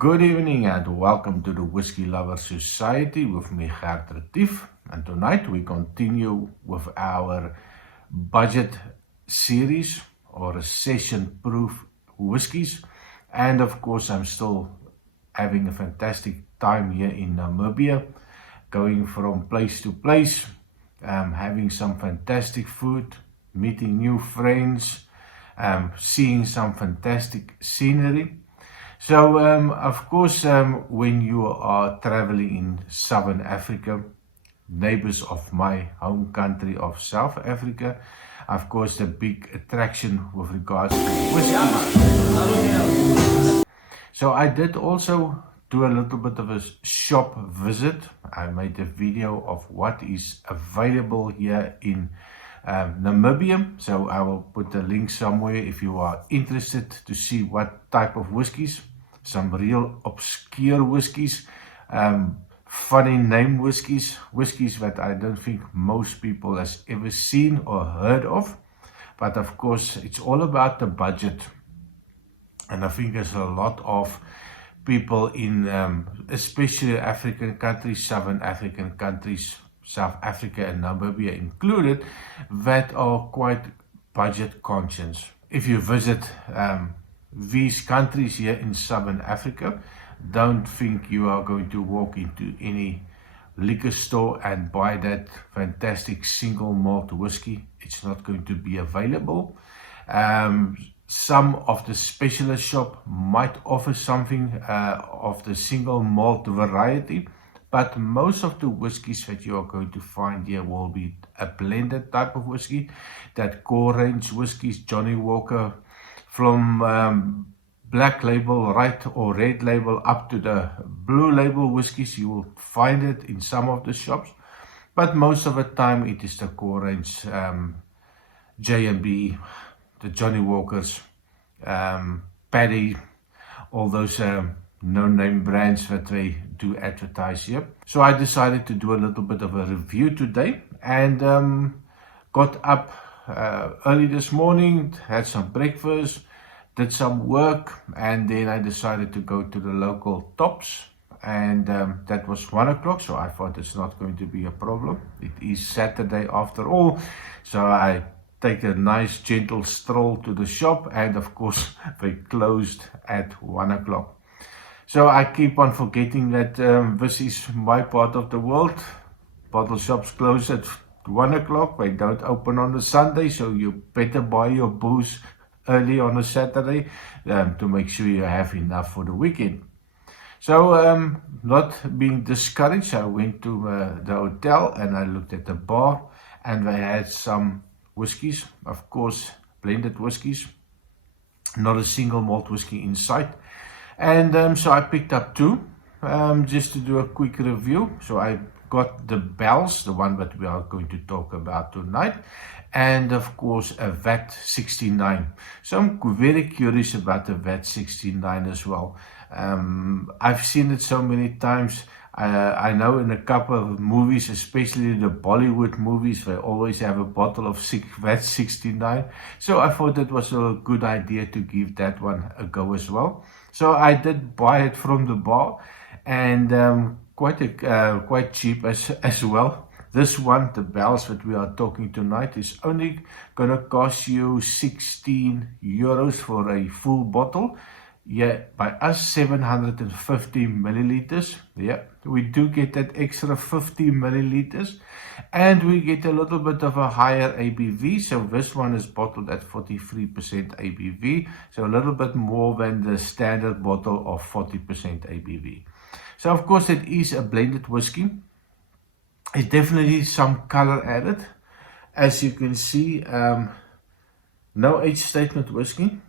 Good evening and welcome to the Whiskey Lovers Society with me, Gert Retief. And tonight we continue with our budget series or recession-proof whiskies. And of course, I'm still having a fantastic time here in Namibia, going from place to place, having some fantastic food, meeting new friends, seeing some fantastic scenery. So, of course, when you are traveling in Southern Africa, neighbors of my home country of South Africa, of course, the big attraction with regards to whiskey. So I did also do a little bit of a shop visit. I made a video of what is available here in Namibia. So I will put a link somewhere if you are interested to see what type of whiskies. Some real obscure whiskies, funny name whiskies that I don't think most people has ever seen or heard of. But of course, it's all about the budget. And I think there's a lot of people in, especially African countries, Southern African countries, South Africa and Namibia included, that are quite budget conscious. If you visit these countries here in Southern Africa, don't think you are going to walk into any liquor store and buy that fantastic single malt whiskey. It's not going to be available. Some of the specialist shop might offer something of the single malt variety, but most of the whiskies that you are going to find here will be a blended type of whiskey. That core range whiskies, Johnny Walker, from black label, right or red label up to the blue label whiskies, you will find it in some of the shops, but most of the time it is the core range, J&B, the Johnny Walkers, Paddy, all those no-name brands that they do advertise here. So I decided to do a little bit of a review today and got up early this morning, had some breakfast, did some work, and then I decided to go to the local Tops, and that was 1 o'clock, so I thought it's not going to be a problem. It is Saturday after all, so I take a nice gentle stroll to the shop, and of course they closed at 1 o'clock. So I keep on forgetting that this is my part of the world. Bottle shops close at 1 o'clock. They don't open on a Sunday, so you better buy your booze early on a Saturday to make sure you have enough for the weekend. So not being discouraged, I went to the hotel and I looked at the bar, and they had some whiskies, of course blended whiskies, not a single malt whiskey in sight. And so I picked up two just to do a quick review. So I got the Bells, the one that we are going to talk about tonight, and of course a VAT 69. So I'm very curious about the VAT 69 as well. I've seen it so many times. I know in a couple of movies, especially the Bollywood movies, they always have a bottle of VAT 69. So I thought it was a good idea to give that one a go as well. So I did buy it from the bar, and quite cheap as well. This one, the Bells that we are talking tonight, is only gonna cost you 16 euros for a full bottle. Yeah, by us 750 milliliters. Yeah, we do get that extra 50 milliliters, and we get a little bit of a higher ABV. So this one is bottled at 43% ABV, so a little bit more than the standard bottle of 40% ABV. So of course it is a blended whiskey. It's definitely some color added. As you can see, no age statement whiskey,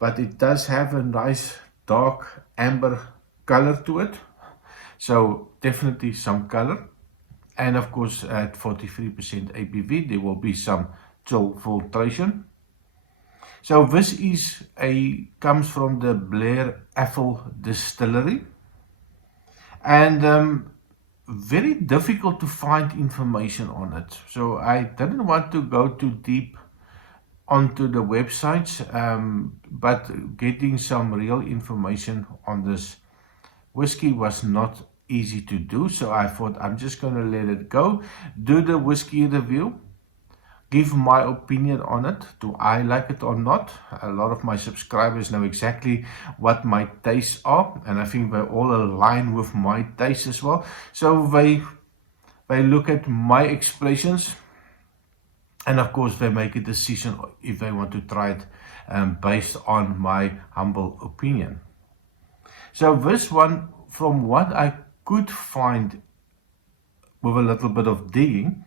but it does have a nice dark amber color to it. So definitely some color. And of course at 43% ABV there will be some chill filtration. So this comes from the Blair Athol Distillery, and very difficult to find information on it. So I didn't want to go too deep onto the websites, but getting some real information on this whiskey was not easy to do. So I thought I'm just going to let it go, do the whiskey review, give my opinion on it. Do I like it or not? A lot of my subscribers know exactly what my tastes are, and I think they all align with my taste as well. So they look at my expressions, and of course they make a decision if they want to try it, based on my humble opinion. So this one, from what I could find with a little bit of digging,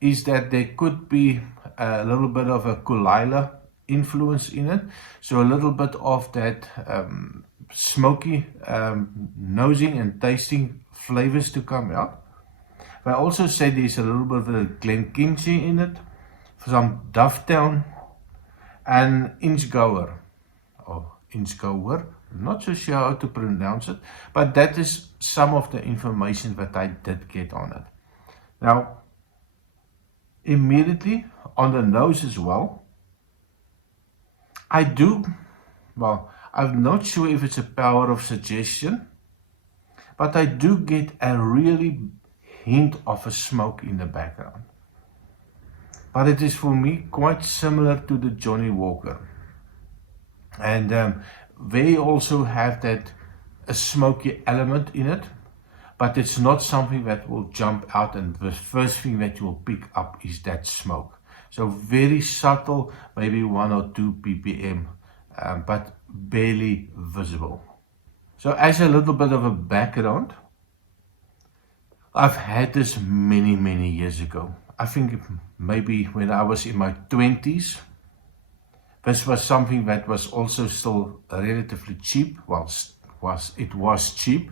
is that there could be a little bit of a Kulila influence in it. So a little bit of that smoky nosing and tasting flavors to come out. But I also say there's a little bit of a Glenkinchie in it, some Dufftown, and Inchgower. I'm not so sure how to pronounce it, but that is some of the information that I did get on it. Now, immediately on the nose as well, I'm not sure if it's a power of suggestion, but I do get a really hint of a smoke in the background. But it is for me quite similar to the Johnny Walker. And they also have that a smoky element in it, but it's not something that will jump out, and the first thing that you'll pick up is that smoke. So very subtle, maybe 1 or 2 ppm, but barely visible. So as a little bit of a background, I've had this many years ago. I think maybe when I was in my 20s. This was something that was also still relatively cheap. Well, it was cheap.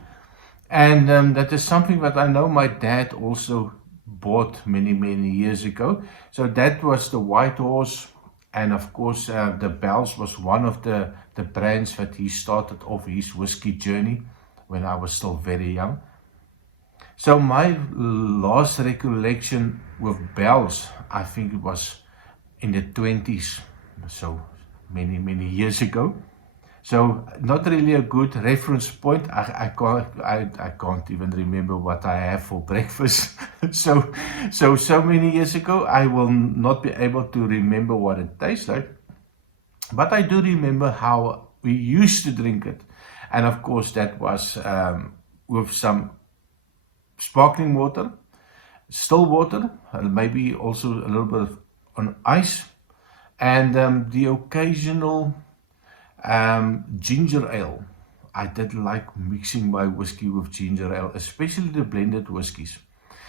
And that is something that I know my dad also bought many years ago. So that was the White Horse. And of course, the Bell's was one of the brands that he started off his whiskey journey when I was still very young. So my last recollection with Bell's, I think it was in the 20s. So many years ago. So not really a good reference point. I can't even remember what I have for breakfast. so many years ago, I will not be able to remember what it tastes like. But I do remember how we used to drink it. And of course that was with some sparkling water, still water, maybe also a little bit on ice, and the occasional ginger ale. I did like mixing my whiskey with ginger ale, especially the blended whiskies.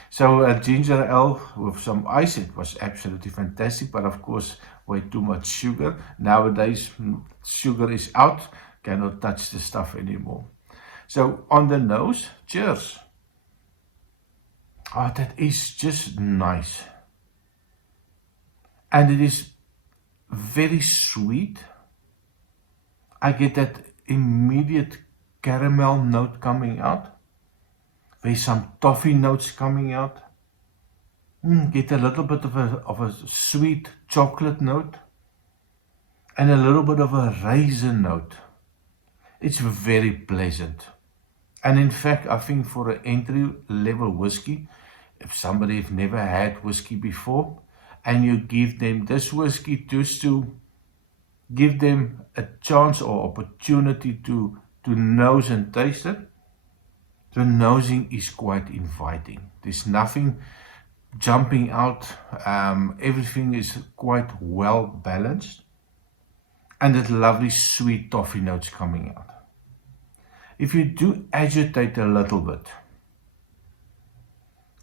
So ginger ale with some ice, it was absolutely fantastic, but of course way too much sugar. Nowadays sugar is out, cannot touch the stuff anymore. So on the nose, cheers. Oh, that is just nice. And it is very sweet. I get that immediate caramel note coming out. There's some toffee notes coming out. Get a little bit of a sweet chocolate note. And a little bit of a raisin note. It's very pleasant. And in fact, I think for an entry level whiskey, if somebody has never had whiskey before, and you give them this whiskey just to give them a chance or opportunity to nose and taste it, the nosing is quite inviting. There's nothing jumping out. Everything is quite well balanced, and that lovely sweet toffee notes coming out. If you do agitate a little bit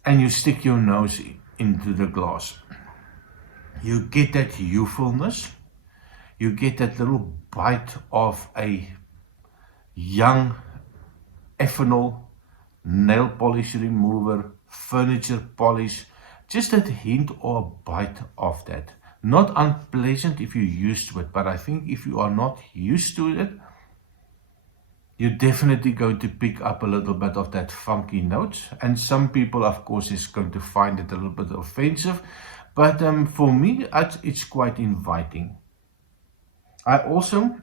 and you stick your nose into the glass, you get that youthfulness, you get that little bite of a young ethanol, nail polish remover, furniture polish, just that hint or a bite of that. Not unpleasant if you're used to it, but I think if you are not used to it, you're definitely going to pick up a little bit of that funky notes. And some people, of course, is going to find it a little bit offensive, But for me, it's quite inviting. I also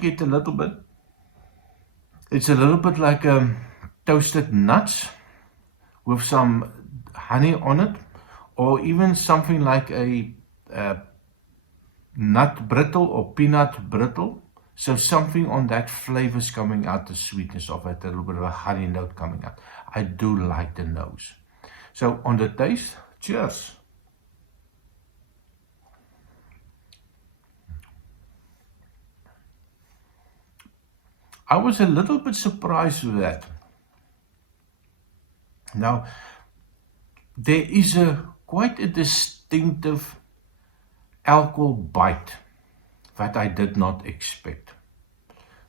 get a little bit. It's a little bit like toasted nuts with some honey on it, or even something like a nut brittle or peanut brittle. So something on that flavors coming out, the sweetness of it, a little bit of a honey note coming out. I do like the nose. So on the taste, cheers. I was a little bit surprised with that. Now, there is quite a distinctive alcohol bite that I did not expect.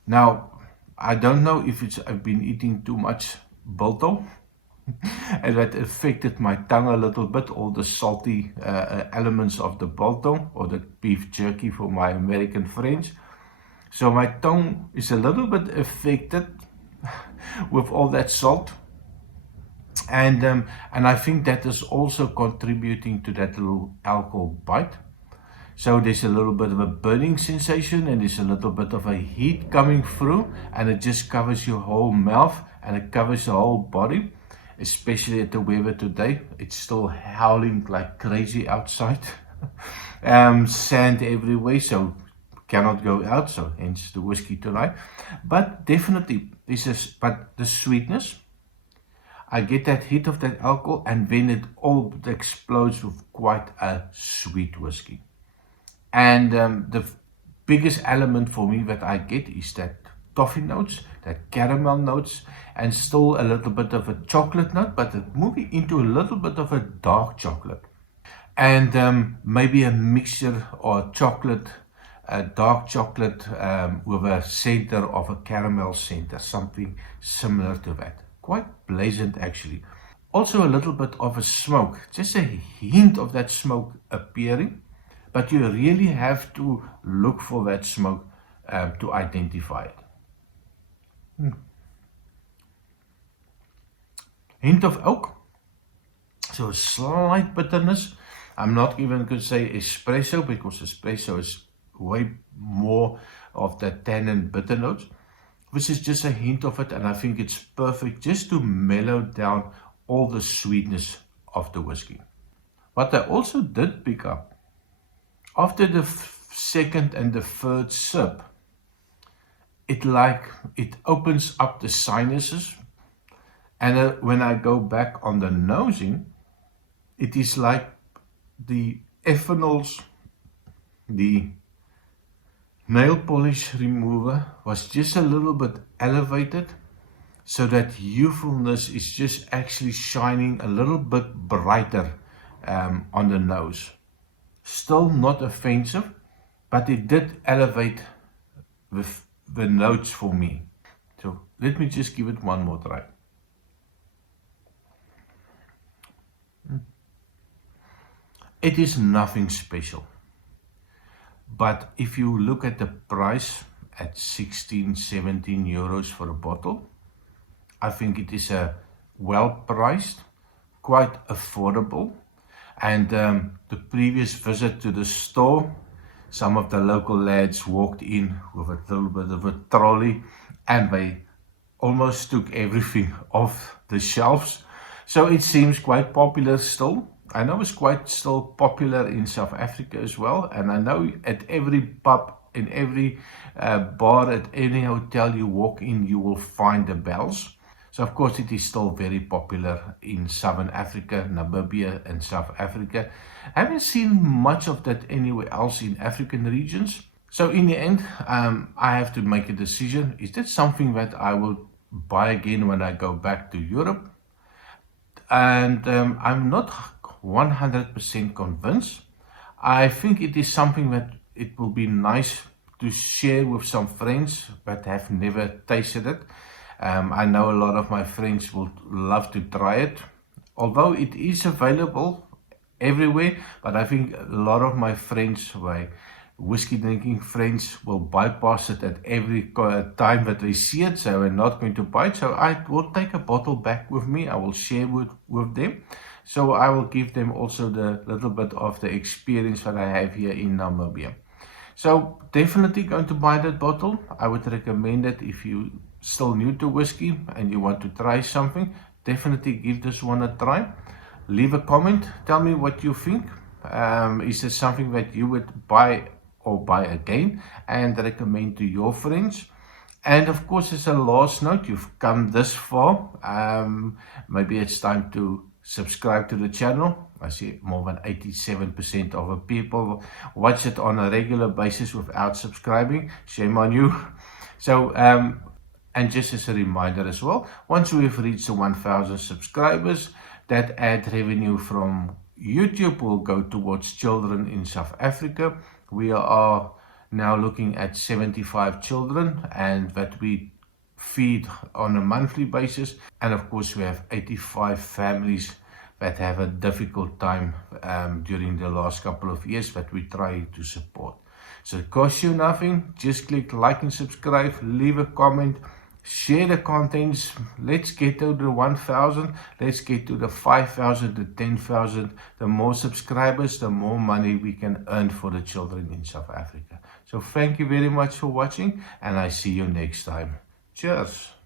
Now, I don't know if I've been eating too much biltong and that affected my tongue a little bit, all the salty elements of the biltong or the beef jerky for my American friends. So my tongue is a little bit affected with all that salt. And I think that is also contributing to that little alcohol bite. So there's a little bit of a burning sensation and there's a little bit of a heat coming through, and it just covers your whole mouth and it covers the whole body, especially at the weather today. It's still howling like crazy outside. Sand everywhere, so cannot go out, so hence the whiskey tonight. But definitely, but the sweetness, I get that hit of that alcohol, and then it all explodes with quite a sweet whiskey. And the biggest element for me that I get is that toffee notes, that caramel notes, and still a little bit of a chocolate note, but it moving into a little bit of a dark chocolate. And maybe a mixture or chocolate, a dark chocolate with a center of a caramel center, something similar to that. Quite pleasant actually. Also a little bit of a smoke, just a hint of that smoke appearing, but you really have to look for that smoke to identify it. Hint of oak, so a slight bitterness. I'm not even going to say espresso, because espresso is way more of the tannin bitter notes. This is just a hint of it, and I think it's perfect just to mellow down all the sweetness of the whiskey. What I also did pick up, after the second and the third sip, it opens up the sinuses, and when I go back on the nosing, it is like the ethanols, the nail polish remover was just a little bit elevated, so that youthfulness is just actually shining a little bit brighter on the nose. Still not offensive, but it did elevate the notes for me. So let me just give it one more try. It is nothing special. But if you look at the price at 16, 17 euros for a bottle, I think it is a well priced, quite affordable. And the previous visit to the store, some of the local lads walked in with a little bit of a trolley, and they almost took everything off the shelves. So it seems quite popular still. I know it's quite still popular in South Africa as well, and I know at every pub, in every bar, at any hotel you walk in, you will find the bells. So of course it is still very popular in Southern Africa, Namibia and South Africa. I haven't seen much of that anywhere else in African regions. So in the end, I have to make a decision. Is that something that I will buy again when I go back to Europe? And I'm not 100% convinced. I think it is something that it will be nice to share with some friends that have never tasted it. I know a lot of my friends would love to try it, although it is available everywhere, but I think a lot of my friends whiskey drinking friends will bypass it at every time that they see it, so I'm not going to buy it. So I will take a bottle back with me. I will share with them. So I will give them also the little bit of the experience that I have here in Namibia. So definitely going to buy that bottle. I would recommend it if you still new to whiskey and you want to try something. Definitely give this one a try. Leave a comment. Tell me what you think. Is it something that you would buy or buy again and recommend to your friends? And of course, as a last note, you've come this far. Maybe it's time to subscribe to the channel. I see more than 87% of the people watch it on a regular basis without subscribing. Shame on you. So, and just as a reminder as well, once we've reached the 1,000 subscribers, that ad revenue from YouTube will go towards children in South Africa. We are now looking at 75 children and that we feed on a monthly basis, and of course we have 85 families that have a difficult time during the last couple of years that we try to support. So it costs you nothing. Just click like and subscribe, leave a comment, share the contents. Let's get to the 1,000. Let's get to the 5,000, the 10,000. The more subscribers, the more money we can earn for the children in South Africa. So thank you very much for watching, and I see you next time. Cheers.